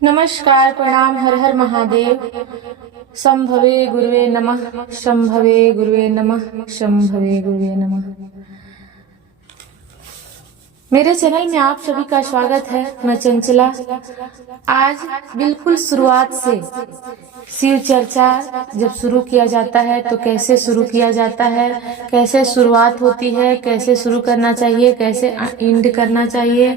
नमस्कार, प्रणाम, हर हर महादेव। शंभवे गुरुवे नमः, शंभवे गुरुवे नमः, शंभवे गुरुवे नमः। मेरे चैनल में आप सभी का स्वागत है। मैं चंचला। आज बिल्कुल शुरुआत से शिव चर्चा जब शुरू किया जाता है तो कैसे शुरू किया जाता है, कैसे शुरुआत होती है, कैसे शुरू करना चाहिए, कैसे एंड करना चाहिए,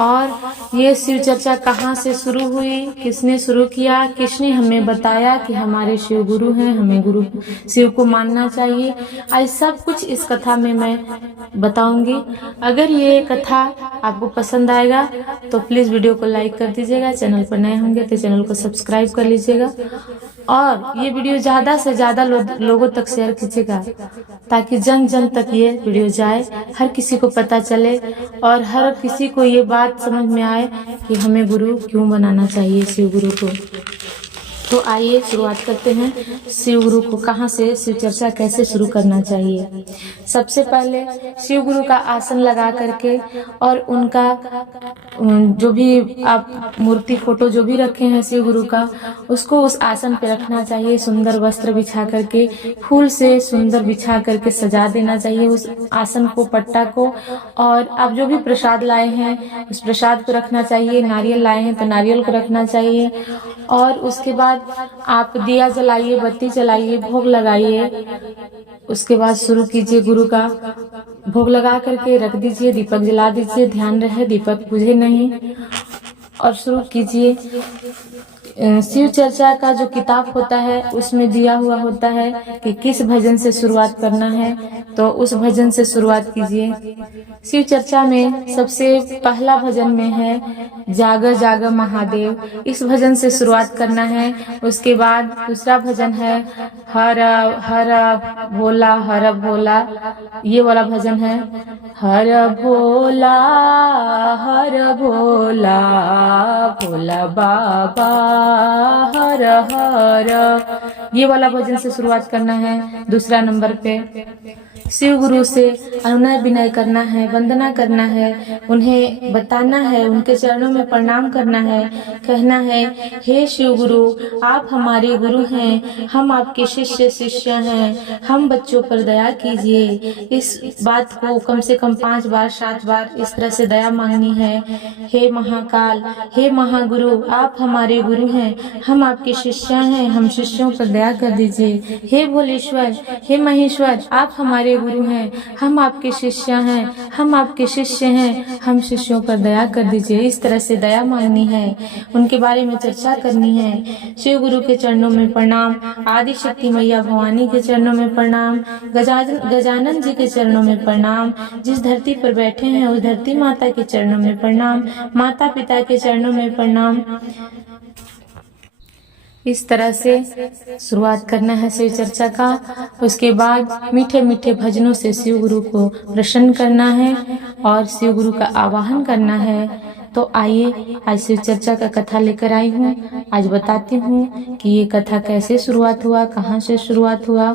और ये शिव चर्चा कहाँ से शुरू हुई, किसने शुरू किया, किसने हमें बताया कि हमारे शिव गुरु हैं, हमें गुरु शिव को मानना चाहिए, आज सब कुछ इस कथा में मैं बताऊंगी। अगर ये कथा आपको पसंद आएगा तो प्लीज वीडियो को लाइक कर दीजिएगा। चैनल पर नए होंगे तो चैनल को सब्सक्राइब कर लीजिएगा और ये वीडियो ज्यादा से ज्यादा लोगों तक शेयर कीजिएगा ताकि जन जन तक ये वीडियो जाए, हर किसी को पता चले और हर किसी को ये बात समझ में आए कि हमें गुरु क्यों बनाना चाहिए, शिव गुरु को। तो आइए शुरुआत करते हैं। शिव गुरु को कहाँ से, शिव चर्चा कैसे शुरू करना चाहिए। सबसे पहले शिव गुरु का आसन लगा करके और उनका जो भी आप मूर्ति फोटो जो भी रखे हैं शिव गुरु का, उसको उस आसन पे रखना चाहिए। सुंदर वस्त्र बिछा करके, फूल से सुंदर बिछा करके सजा देना चाहिए उस आसन को, पट्टा को। और आप जो भी प्रसाद लाए हैं उस प्रसाद को रखना चाहिए। नारियल लाए हैं तो नारियल को रखना चाहिए। और उसके बाद आप दिया जलाइए, बत्ती जलाइए, भोग लगाइए। उसके बाद शुरू कीजिए। गुरु का भोग लगा करके रख दीजिए, दीपक जला दीजिए, ध्यान रहे दीपक बुझे नहीं, और शुरू कीजिए। शिव चर्चा का जो किताब होता है उसमें दिया हुआ होता है कि किस भजन से शुरुआत करना है, तो उस भजन से शुरुआत कीजिए। शिव चर्चा में सबसे पहला भजन में है जाग जाग महादेव, इस भजन से शुरुआत करना है। उसके बाद दूसरा भजन है हर हर भोला, ये वाला भजन है हर भोला भोला बाबा हर हर, ये वाला भजन से शुरुआत करना है। दूसरा नंबर पे शिव गुरु से अनुनय विनय करना है, वंदना करना है, उन्हें बताना है, उनके चरणों में प्रणाम करना है, कहना है हे शिव गुरु आप हमारे गुरु हैं, हम आपके शिष्य हैं, हम बच्चों पर दया कीजिए। इस बात को कम से कम 5 बार 7 बार इस तरह से दया मांगनी है। हे महाकाल, हे महागुरु आप हमारे गुरु हैं, हम आपके शिष्य हैं, हम शिष्यों पर दया कर दीजिए। हे भोलेश्वर, हे महेश्वर आप हमारे गुरु हैं, हम आपके शिष्य हैं, हम आपके शिष्य हैं, हम शिष्यों पर दया कर दीजिए। इस तरह से दया मांगनी है, उनके बारे में चर्चा करनी है। शिव गुरु के चरणों में प्रणाम, आदि शक्ति मैया भवानी के चरणों में प्रणाम, गजानन जी के चरणों में प्रणाम, जिस धरती पर बैठे हैं उस धरती माता के चरणों में प्रणाम, माता पिता के चरणों में प्रणाम। इस तरह से शुरुआत करना है शिव चर्चा का। उसके बाद मीठे मीठे भजनों से शिव गुरु को प्रसन्न करना है और शिव गुरु का आवाहन करना है। तो आइए आज शिव चर्चा का कथा लेकर आई हूँ। आज बताती हूँ कि ये कथा कैसे शुरुआत हुआ, कहाँ से शुरुआत हुआ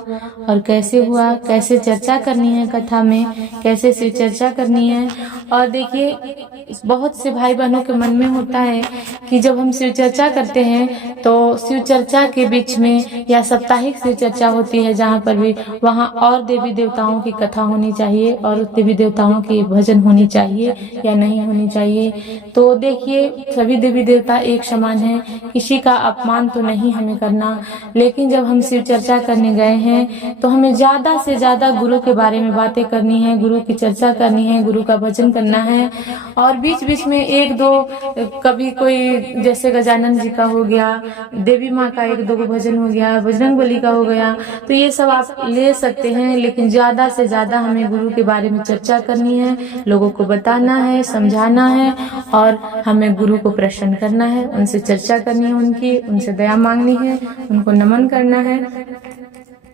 और कैसे हुआ, कैसे चर्चा करनी है कथा में, कैसे शिव चर्चा करनी है। और देखिए बहुत से भाई बहनों के मन में होता है कि जब हम शिव चर्चा करते हैं तो शिव चर्चा के बीच में या साप्ताहिक शिव चर्चा होती है जहाँ पर भी, वहाँ और देवी देवताओं की कथा होनी चाहिए और देवी देवताओं की भजन होनी चाहिए या नहीं होनी चाहिए। तो देखिए सभी देवी देवता एक समान हैं, किसी का अपमान तो नहीं हमें करना, लेकिन जब हम शिव चर्चा करने गए हैं तो हमें ज्यादा से ज्यादा गुरु के बारे में बातें करनी है, गुरु की चर्चा करनी है, गुरु का भजन करना है। और बीच बीच में एक दो कभी कोई जैसे गजानन जी का हो गया, देवी माँ का 1-2 भजन हो गया, बजरंगबली का हो गया, तो ये सब आप ले सकते हैं, लेकिन ज्यादा से ज्यादा हमें गुरु के बारे में चर्चा करनी है, लोगों को बताना है, समझाना है और हमें गुरु को प्रसन्न करना है, उनसे चर्चा करनी है, उनसे दया मांगनी है, उनको नमन करना है।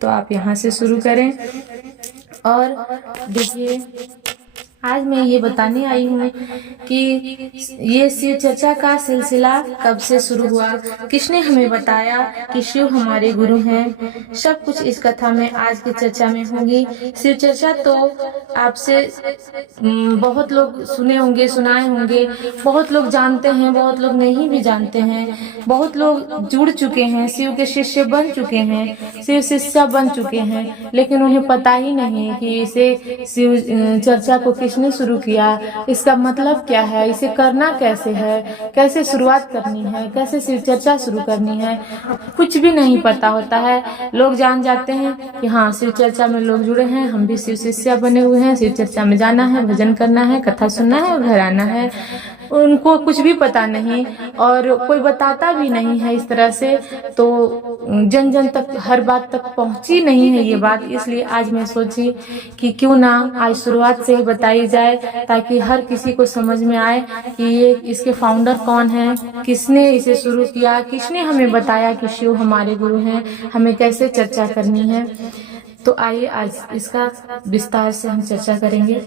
तो आप यहाँ से शुरू करें। और देखिए आज मैं ये बताने आई हूँ कि ये शिव चर्चा का सिलसिला कब से शुरू हुआ, किसने हमें बताया कि शिव हमारे गुरु हैं। सब कुछ इस कथा में आज की चर्चा में होगी। शिव चर्चा तो आपसे बहुत लोग सुने होंगे, सुनाए होंगे, बहुत लोग जानते हैं, बहुत लोग नहीं भी जानते हैं, बहुत लोग जुड़ चुके हैं, शिव के शिष्य बन चुके हैं, शिव शिष्या बन चुके हैं, लेकिन उन्हें पता ही नहीं कि इसे शिव चर्चा को किसने शुरू किया, इसका मतलब क्या है, इसे करना कैसे है, कैसे शुरुआत करनी है, कैसे शिव चर्चा शुरू करनी है, कुछ भी नहीं पता होता है। लोग जान जाते हैं कि हाँ शिव चर्चा में लोग जुड़े हैं, हम भी शिव शिष्या बने हुए हैं, शिव चर्चा में जाना है, भजन करना है, कथा सुनना है और घर आना है। उनको कुछ भी पता नहीं और कोई बताता भी नहीं है इस तरह से, तो जन जन तक हर बात तक पहुंची नहीं है ये बात। इसलिए आज मैं सोची कि क्यों ना आज शुरुआत से ही बताई जाए, ताकि हर किसी को समझ में आए कि ये इसके फाउंडर कौन है, किसने इसे शुरू किया, किसने हमें बताया कि शिव हमारे गुरु हैं, हमें कैसे चर्चा करनी है। तो आइए आज इसका विस्तार से हम चर्चा करेंगे।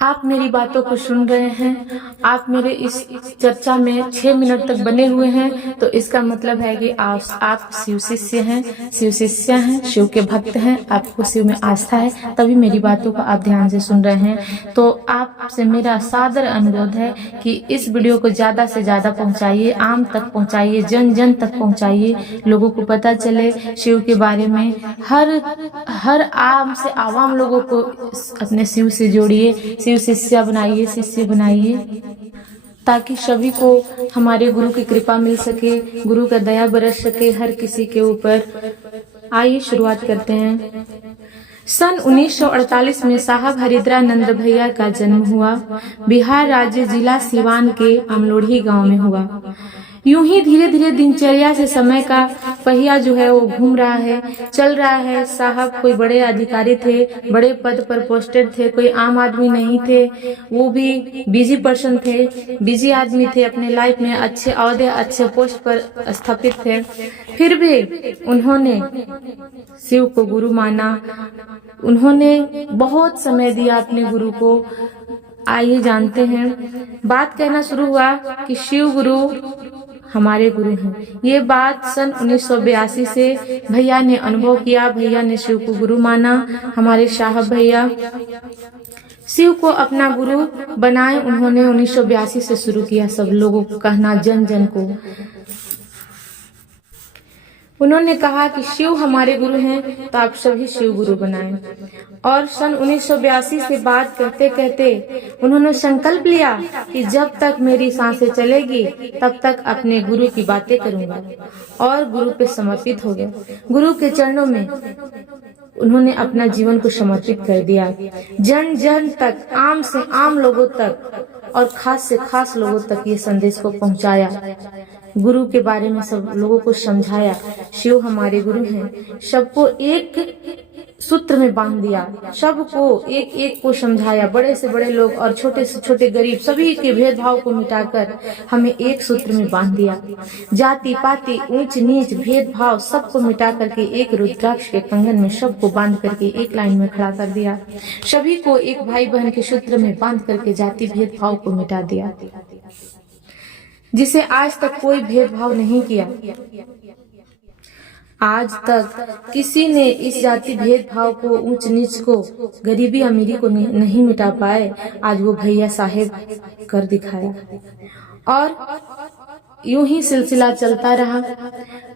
आप मेरी बातों को सुन रहे हैं, आप मेरे इस चर्चा में 6 मिनट तक बने हुए हैं, तो इसका मतलब है कि आप शिव शिष्य हैं, शिव शिष्या हैं, शिव के भक्त हैं, आपको शिव में आस्था है, तभी मेरी बातों को आप ध्यान से सुन रहे हैं। तो आपसे मेरा सादर अनुरोध है कि इस वीडियो को ज्यादा से ज्यादा पहुंचाइए, आम तक पहुंचाइए, जन जन तक पहुंचाइए, लोगों को पता चले शिव के बारे में। हर आम से आवाम लोगों को अपने शिव से जोड़िए, शिव शिष्या बनाइए, शिष्य बनाइए, ताकि सभी को हमारे गुरु की कृपा मिल सके, गुरु का दया बरस सके हर किसी के ऊपर। आइए शुरुआत करते हैं। सन 1948 में साहब हरिद्रानंद भैया का जन्म हुआ। बिहार राज्य जिला सिवान के अमलोढ़ी गांव में हुआ। यूं ही धीरे धीरे दिनचर्या से समय का पहिया जो है वो घूम रहा है, चल रहा है। साहब कोई बड़े अधिकारी थे, बड़े पद पर पोस्टेड थे, कोई आम आदमी नहीं थे, वो भी बिजी पर्सन थे, बिजी आदमी थे, अपने लाइफ में अच्छे ओहदे, अच्छे पोस्ट पर स्थापित थे। फिर भी उन्होंने शिव को गुरु माना, उन्होंने बहुत समय दिया अपने गुरु को। आइए जानते हैं। बात कहना शुरू हुआ कि शिव गुरु हमारे गुरु हैं। ये बात सन 1982 से भैया ने अनुभव किया। भैया ने शिव को गुरु माना। हमारे साहब भैया शिव को अपना गुरु बनाए। उन्होंने 1982 से शुरू किया सब लोगों को कहना, जन जन को। उन्होंने कहा कि शिव हमारे गुरु हैं, तो आप सभी शिव गुरु बनाएं। और सन 1982 से बात कहते कहते उन्होंने संकल्प लिया कि जब तक मेरी सांसें चलेगी तब तक अपने गुरु की बातें करूंगा, और गुरु पे समर्पित हो गए। गुरु के चरणों में उन्होंने अपना जीवन को समर्पित कर दिया। जन जन तक, आम से आम लोगों तक और खास से खास लोगों तक ये संदेश को पहुंचाया। गुरु के बारे में सब लोगों को समझाया। शिव हमारे गुरु हैं। सबको एक सूत्र में बांध दिया, सबको एक एक को समझाया। बड़े से बड़े लोग और छोटे से छोटे गरीब, सभी के भेदभाव को मिटाकर हमें एक सूत्र में बांध दिया। जाति पाति, ऊंच नीच, भेदभाव सबको मिटा करके एक रुद्राक्ष के कंगन में सबको बांध करके एक लाइन में खड़ा कर दिया। सभी को एक भाई बहन के सूत्र में बांध करके जाति भेदभाव को मिटा दिया, जिसे आज तक कोई भेदभाव नहीं किया। आज तक किसी ने इस जाति भेदभाव को, ऊंच नीच को, गरीबी अमीरी को नहीं मिटा पाए। आज वो भैया साहेब कर दिखाया। और यूं ही सिलसिला चलता रहा।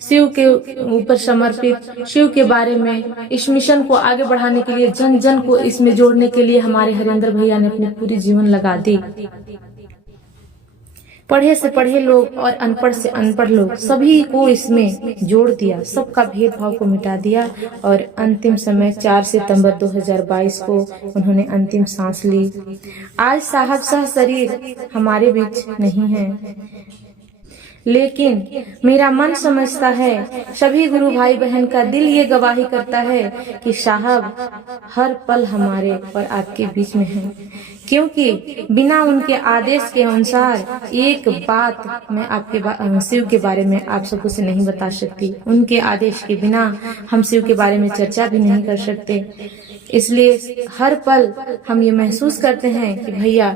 शिव के ऊपर समर्पित, शिव के बारे में, इस मिशन को आगे बढ़ाने के लिए, जन जन को इसमें जोड़ने के लिए हमारे हरेंद्र भैया ने अपनी पूरी जीवन लगा दी। पढ़े से पढ़े लोग और अनपढ़ से अनपढ़ लोग, सभी को इसमें जोड़ दिया, सबका भेदभाव को मिटा दिया। और अंतिम समय 4 सितंबर 2022 को उन्होंने अंतिम सांस ली। आज साहब सह शरीर हमारे बीच नहीं है, लेकिन मेरा मन समझता है, सभी गुरु भाई बहन का दिल ये गवाही करता है कि साहब हर पल हमारे और आपके बीच में हैं। क्योंकि बिना उनके आदेश के अनुसार एक बात मैं आपके शिव के बारे में आप सबको से नहीं बता सकती। उनके आदेश के बिना हम शिव के बारे में चर्चा भी नहीं कर सकते। इसलिए हर पल हम ये महसूस करते हैं कि भैया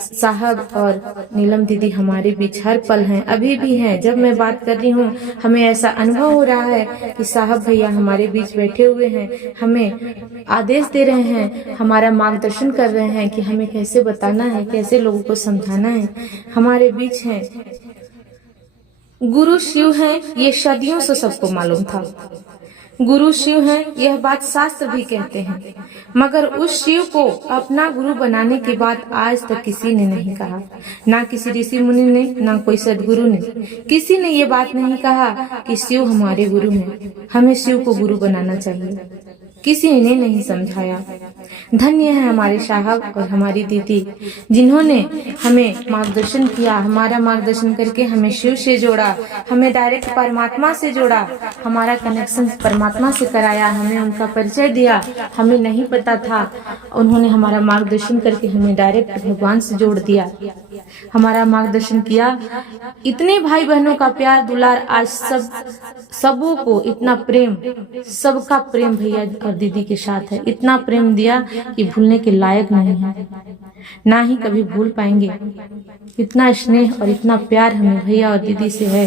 साहब और नीलम दीदी हमारे बीच हर पल हैं, अभी भी हैं। जब मैं बात कर रही हूँ हमें ऐसा अनुभव हो रहा है कि साहब भैया हमारे बीच बैठे हुए हैं, हमें आदेश दे रहे हैं, हमारा मार्गदर्शन कर रहे हैं कि हमें कैसे बताना है, कैसे लोगों को समझाना है, हमारे बीच हैं। गुरु शिव हैं, ये सदियों से सबको मालूम था। गुरु शिव हैं, यह बात शास्त्र भी कहते हैं, मगर उस शिव को अपना गुरु बनाने की बात आज तक किसी ने नहीं कहा। ना किसी ऋषि मुनि ने, ना कोई सदगुरु ने, किसी ने ये बात नहीं कहा कि शिव हमारे गुरु हैं, हमें शिव को गुरु बनाना चाहिए। किसी ने नहीं समझाया। धन्य है हमारे साहब और हमारी दीदी, जिन्होंने हमें मार्गदर्शन किया, हमारा मार्गदर्शन करके हमें शिव से जोड़ा, हमें डायरेक्ट परमात्मा से जोड़ा, हमारा कनेक्शन परमात्मा से कराया, हमें उनका परिचय दिया। हमें नहीं पता था, उन्होंने हमारा मार्गदर्शन करके हमें डायरेक्ट भगवान से जोड़ दिया, हमारा मार्गदर्शन किया। इतने भाई बहनों का प्यार दुलार आज सबों को इतना प्रेम, सबका प्रेम भैया और दीदी के साथ है, इतना प्रेम दिया कि भूलने के लायक नहीं है, ना ही कभी भूल पाएंगे। इतना स्नेह और इतना प्यार हमें भैया और दीदी से है।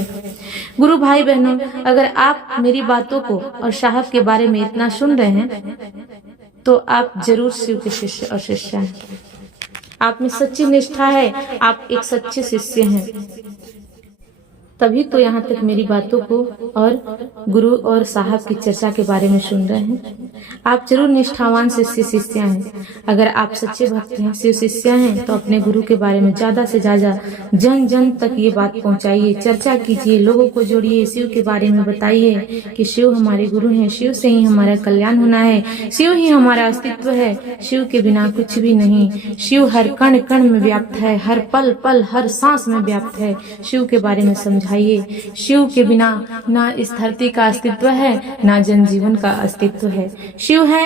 गुरु भाई बहनों, अगर आप मेरी बातों को और साहब के बारे में इतना सुन रहे हैं तो आप जरूर शिव के शिष्य और शिष्या हैं। आप में सच्ची निष्ठा है, आप एक सच्चे शिष्य हैं, तभी तो यहाँ तक मेरी बातों को और गुरु और साहब की चर्चा के बारे में सुन रहे हैं। आप जरूर निष्ठावान शिष्य शिष्या हैं। अगर आप सच्चे भक्त हैं, शिव शिष्या हैं, तो अपने गुरु के बारे में ज्यादा से ज्यादा जन जन तक ये बात पहुंचाइए, चर्चा कीजिए, लोगों को जोड़िए, शिव के बारे में बताइए कि शिव हमारे गुरु हैं, शिव से ही हमारा कल्याण होना है, शिव ही हमारा अस्तित्व है, शिव के बिना कुछ भी नहीं। शिव हर कण कण में व्याप्त है, हर पल पल हर सांस में व्याप्त है। शिव के बारे में समझाइए। शिव के बिना ना इस धरती का अस्तित्व है, ना जनजीवन का अस्तित्व है। शिव है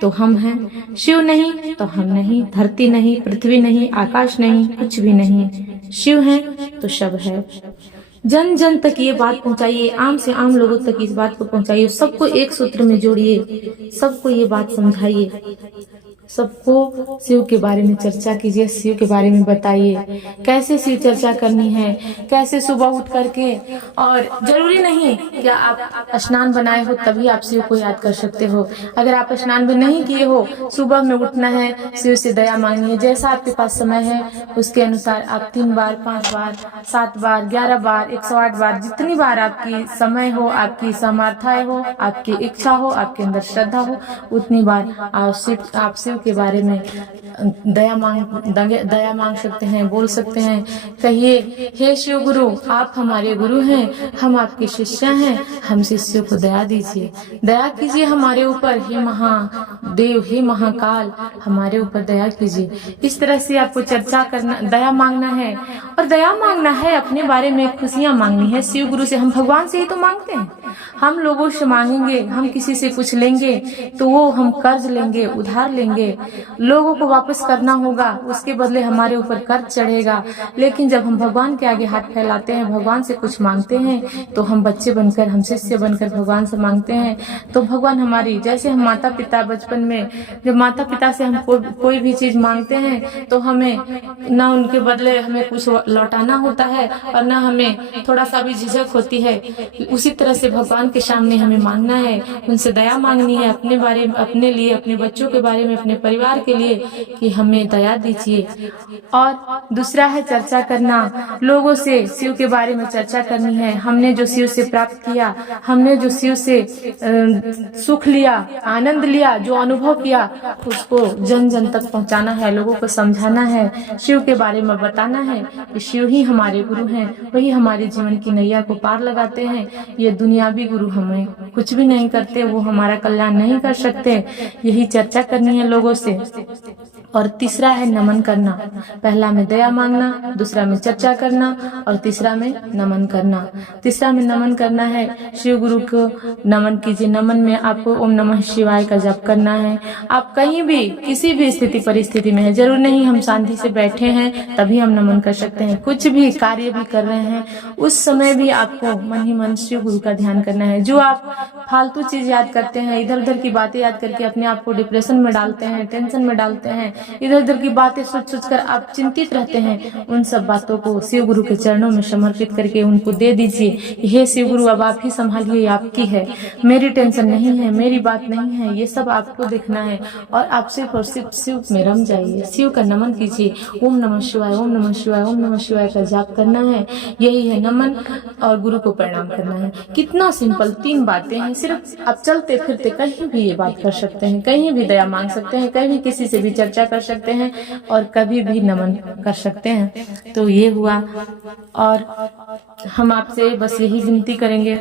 तो हम हैं, शिव नहीं तो हम नहीं, धरती नहीं, पृथ्वी नहीं, आकाश नहीं, कुछ भी नहीं। शिव है तो सब है। जन जन तक ये बात पहुंचाइए, आम से आम लोगों तक इस बात को पहुंचाइए, सबको एक सूत्र में जोड़िए, सबको ये बात समझाइए, सबको शिव के बारे में चर्चा कीजिए, शिव के बारे में बताइए कैसे शिव चर्चा करनी है, कैसे सुबह उठ करके। और जरूरी नहीं कि आप स्नान बनाए हो तभी आप शिव को याद कर सकते हो। अगर आप स्नान भी नहीं किए हो, सुबह में उठना है, शिव से दया मांगनी है। जैसा आपके पास समय है उसके अनुसार आप 3 बार, 5 बार, 7 बार, 11 बार, 108 बार, जितनी बार आपकी समय हो, आपकी सामर्थ्य हो, आपकी इच्छा हो, आपके अंदर श्रद्धा हो, उतनी बार आप शिव के बारे में दया मांग सकते हैं, बोल सकते हैं। कहिए, हे शिव गुरु, आप हमारे गुरु हैं, हम आपके शिष्य हैं, हम शिष्यों को दया दीजिए, दया कीजिए हमारे ऊपर, हे महादेव, हे महाकाल, हमारे ऊपर दया कीजिए। इस तरह से आपको चर्चा करना, दया मांगना है। और दया मांगना है, अपने बारे में खुशियां मांगनी है शिव गुरु से। हम भगवान से ही तो मांगते हैं, हम लोगों से मांगेंगे, हम किसी से कुछ लेंगे तो वो हम कर्ज लेंगे, उधार लेंगे, लोगों को वापस करना होगा, उसके बदले हमारे ऊपर कर्ज चढ़ेगा। लेकिन जब हम भगवान के आगे हाथ फैलाते हैं, भगवान से कुछ मांगते हैं, तो हम बच्चे बनकर, हम शिष्य बनकर भगवान से मांगते हैं, तो भगवान हमारी, जैसे हम माता पिता बचपन में जब माता पिता से हम कोई भी चीज मांगते हैं तो हमें ना उनके बदले हमें कुछ लौटाना होता है और ना हमें थोड़ा सा भी झिझक होती है। उसी तरह से भगवान के सामने हमें मांगना है, उनसे दया मांगनी है अपने बारे में, अपने लिए, अपने बच्चों के बारे में, अपने परिवार के लिए, कि हमें दया दीजिए। और दूसरा है चर्चा करना, लोगों से शिव के बारे में चर्चा करनी है। हमने जो शिव से प्राप्त किया, हमने जो शिव से सुख लिया, आनंद लिया, जो अनुभव किया, उसको जन जन तक पहुंचाना है, लोगों को समझाना है, शिव के बारे में बताना है कि शिव ही हमारे गुरु हैं, वही हमारे जीवन की नैया को पार लगाते हैं। ये दुनियावी गुरु हमें कुछ भी नहीं करते, वो हमारा कल्याण नहीं कर सकते। यही चर्चा करनी है लोगों लोगों से। और तीसरा है नमन करना। पहला में दया मांगना, दूसरा में चर्चा करना और तीसरा में नमन करना। तीसरा में नमन करना है शिव गुरु को नमन कीजिए। नमन में आपको ओम नमः शिवाय का जप करना है। आप कहीं भी किसी भी स्थिति परिस्थिति में है, जरूर नहीं हम शांति से बैठे हैं तभी हम नमन कर सकते हैं। कुछ भी कार्य भी कर रहे हैं उस समय भी आपको मन ही मन शिव गुरु का ध्यान करना है। जो आप फालतू चीज याद करते हैं, इधर उधर की बातें याद करके अपने आप को डिप्रेशन में डालते हैं, टेंशन में डालते हैं, इधर उधर की बातें सोच सोच कर आप चिंतित रहते हैं, उन सब बातों को शिव गुरु के चरणों में समर्पित करके उनको दे दीजिए। हे शिव गुरु, अब आप ही संभालिए, आपकी है, मेरी टेंशन नहीं है, मेरी बात नहीं है, ये सब आपको देखना है। और आप सिर्फ और सिर्फ शिव में रम जाइए, शिव का नमन कीजिए। ओम नमः शिवाय, ओम नमः शिवाय, ओम नमः शिवाय का जाप करना है। यही है नमन और गुरु को प्रणाम करना है। कितना सिंपल 3 बातें हैं। सिर्फ आप चलते फिरते कहीं भी ये बात कर सकते हैं, कहीं भी दया मांग सकते हैं, कहीं भी किसी से भी चर्चा कर सकते हैं और कभी भी नमन कर सकते हैं। तो ये हुआ। और हम आपसे बस यही विनती करेंगे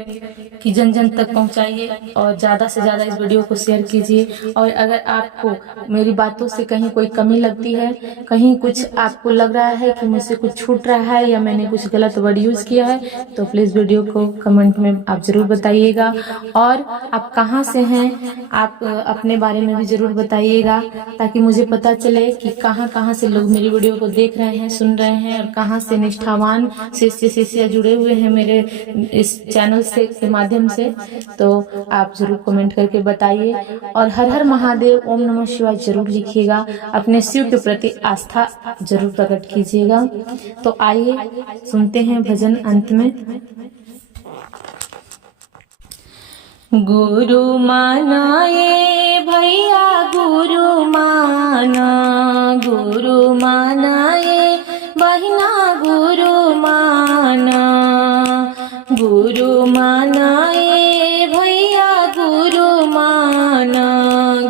कि जन जन तक पहुंचाइए और ज्यादा से ज्यादा इस वीडियो को शेयर कीजिए। और अगर आपको मेरी बातों से कहीं कोई कमी लगती है, कहीं कुछ आपको लग रहा है कि मुझसे कुछ छूट रहा है या मैंने कुछ गलत वर्ड यूज किया है, तो प्लीज वीडियो को कमेंट में आप जरूर बताइएगा। और आप कहाँ से हैं, आप अपने बारे में भी जरूर बताइएगा, ताकि मुझे पता चले कि कहाँ कहाँ से लोग मेरी वीडियो को देख रहे हैं, सुन रहे हैं, और कहाँ से निष्ठावान शिष्य शिष्य जुड़े हुए हैं मेरे इस चैनल से के माध्यम से। तो आप जरूर कमेंट करके बताइए। और हर हर महादेव, ओम नमः शिवाय जरूर लिखिएगा। अपने शिव के प्रति आस्था जरूर प्रकट कीजिएगा। तो आइए सुनते हैं भजन अंत में। गुरु माना ये भैया, गुरु माना, गुरु माना ये बहिना, गुरु माना, गुरु माना ये भैया, गुरु माना,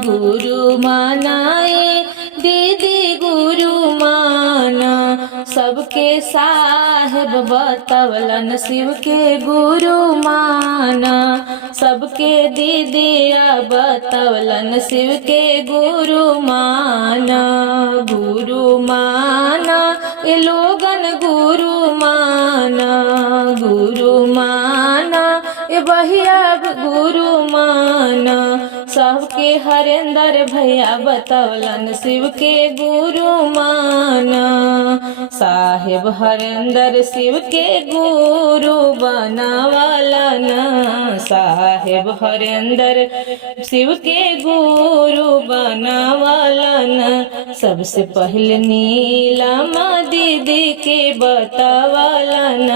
गुरु माना ये दीदी, गुरु माना। सबके साहेब बतवलन शिव के गुरु माना, सबके दीदिया बतवलन शिव के गुरु माना, गुरु माना ये लोगन, गुरु माना, गुरु माना ये भैया, गुरु माना। सबके हरेंद्र भैया बतवलन शिव के गुरु माना, साहेब हरेंद्र शिव के गुरु बनावलन, साहेब हरेंद्र शिव के गुरु बनावलन। सबसे पहले नीलम दीदी के बतावलन,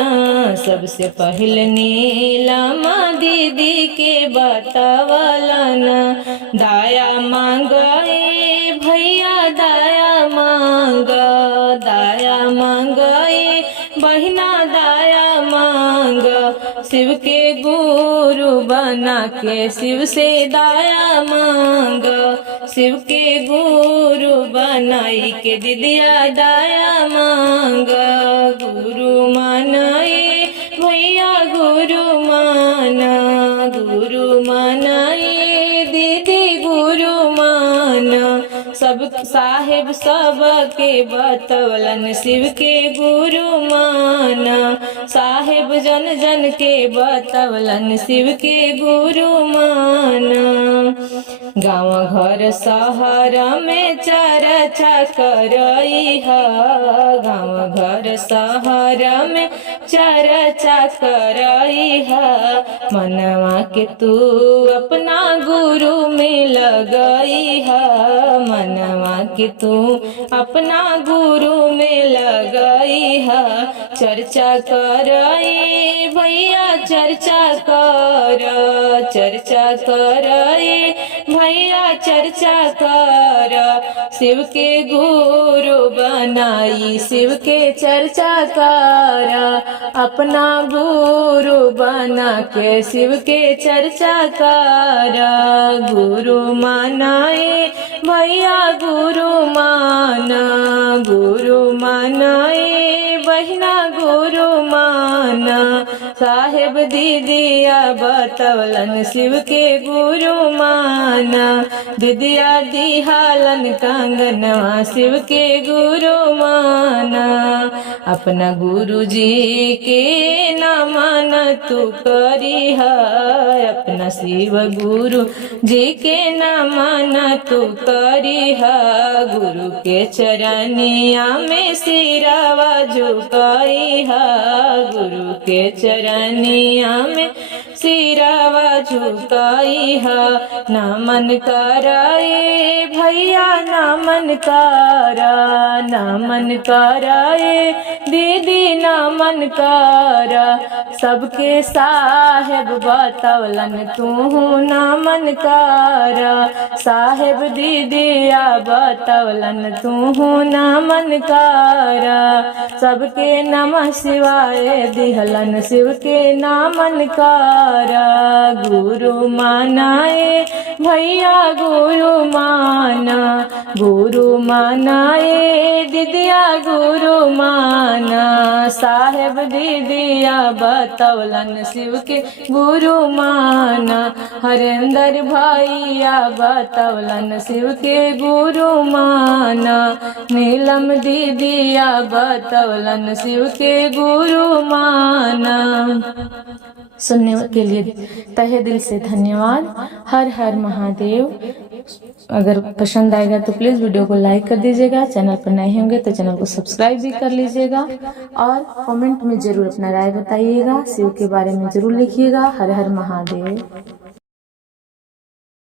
सबसे पहले नीलम दीदी के बतावलन। दाया मांगे भैया, दाया मांगा, दाया मांगे बहिना, दाया मांगा। शिव के गुरु बना के शिव से दाया मांगा, शिव के गुरु बनाई के दिदिया दाया मांगा। गुरु मानाए भैया, गुरु माना, गुरु मानाए दीदी, गुरु माना। सब साहेब सब के बतवलन शिव के गुरु माना, साहेब जन जन के बतवलन शिव के गुरु माना। गाँव घर शहर में चर्चा करई है, गाँव घर शहर में चर्चा करई है। मनवा के तू अपना गुरु में लगई है, मनवा के तू अपना गुरु में लगई है। चर्चा करई भैया, चर्चा कर, चर्चा करई भैया, चर्चा कर। शिव के गुरु बनाई शिव के चर्चा कर, अपना गुरु बना के शिव के चर्चा कर। गुरु मानाए भैया, गुरु माना, गुरु मानाए बहिना, गुरु माना। साहेब दीदिया बतवलन शिव के गुरु माना, माना, दिदिया दिहालन कंगनवा शिव के गुरु माना। अपना गुरु जी के ना माना तू करी है, अपना शिव गुरु जी के ना माना तू करी है। गुरु के चरनिया में सिरावा झुकाई है, गुरु के चरनिया में सिरावा झुकाई है। ना मन कराए भैया ना मन करा, ना मन कराए दीदी ना मन करा। सबके साहेब बतौलन तू ना मन करा, साहेब दीदिया बतौलन तू ना मन करा। सबके नमः शिवाय दिहलन शिव के ना मन करा। गुरु मानाए भैया गुरु माना, गुरु मानाए दिदिया गुरु माना। साहेब दीदिया बतौलन शिव के गुरु माना, हरेंद्र भैया बतौलन शिव के गुरु माना। नीलम दीदिया बतौलन शिव के गुरु माना। सुनने के लिए तहे दिल से धन्यवाद। हर हर महादेव। अगर पसंद आएगा तो प्लीज़ वीडियो को लाइक कर दीजिएगा, चैनल पर नए होंगे तो चैनल को सब्सक्राइब भी कर लीजिएगा और कमेंट में जरूर अपना राय बताइएगा, शिव के बारे में जरूर लिखिएगा। हर हर महादेव।